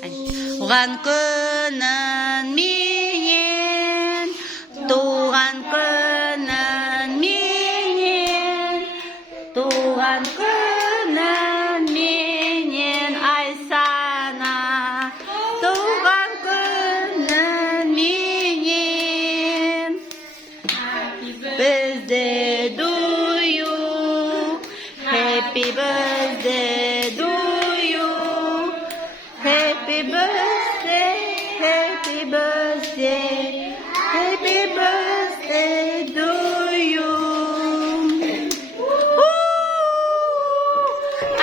Туған күнін менен, туған күнін менен, туған күнін менен, Айсана, туған күнін менен. Birthday to you, happy birthday to you, happy birthday, happy birthday, happy birthday to you.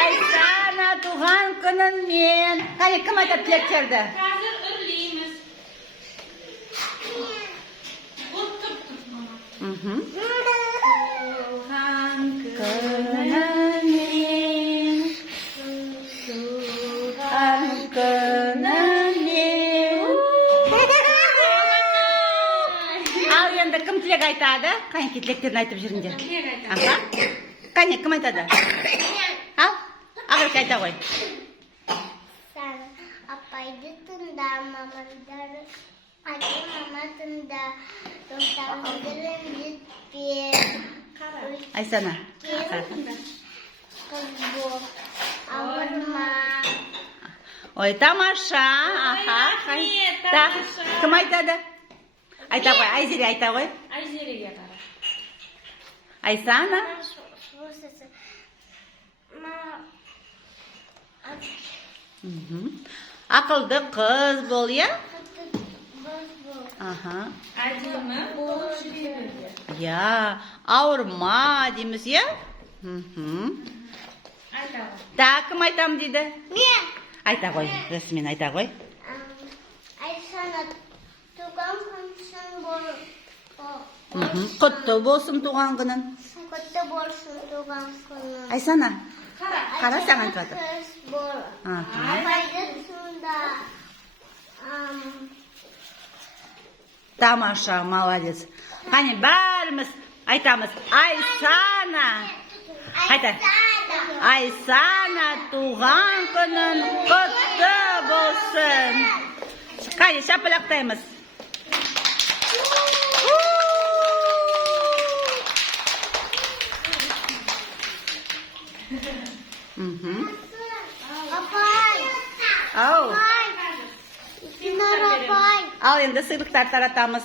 Айсана, туған күнін мен. Қане, кім айтып тілектерді? Қазір үрлейміз. Туған күнін мен, туған күнін мен. Ал енді кім тілек айтады? Қанеке тілектерін айтып жүріңдер. Аха. Қане, кім айтады? Ал, Ақерке айта ғой. Sen apaydı tında mamandar Adi mama tında dostlarımızın bir Айсана. kız bu avurma Ой, тамаша. Аха. рахмет, Так, тамаша. кім айтады? Айта ғой, Айзере айта ғой. Айзереге қара. Айсана. Слушайся ма Ақылды қыз бол, иә? boz bu Аха. Әдемі болып жүре берді. Иә, ауырма дейміз, иә? Айта ғой. Так, кім айтам дейді? Мен Айта ғой, расымен айта ғой. Ayşana tuğan konuşan bol Құтты болсын туған күнің. Kutu bolsun tuğan konu Айсана, қара саған тұрады. Kız bol Аха. Апайдысында Тамаша, молодец. Қане, бәріміз айтамыз. Айсана. Қайта. Айсана, туған күнің құтты болсын. Қане, шапалақтаймыз. Апай Ау. Апай Пинар апай Ал енді сыйлықтар таратамыз.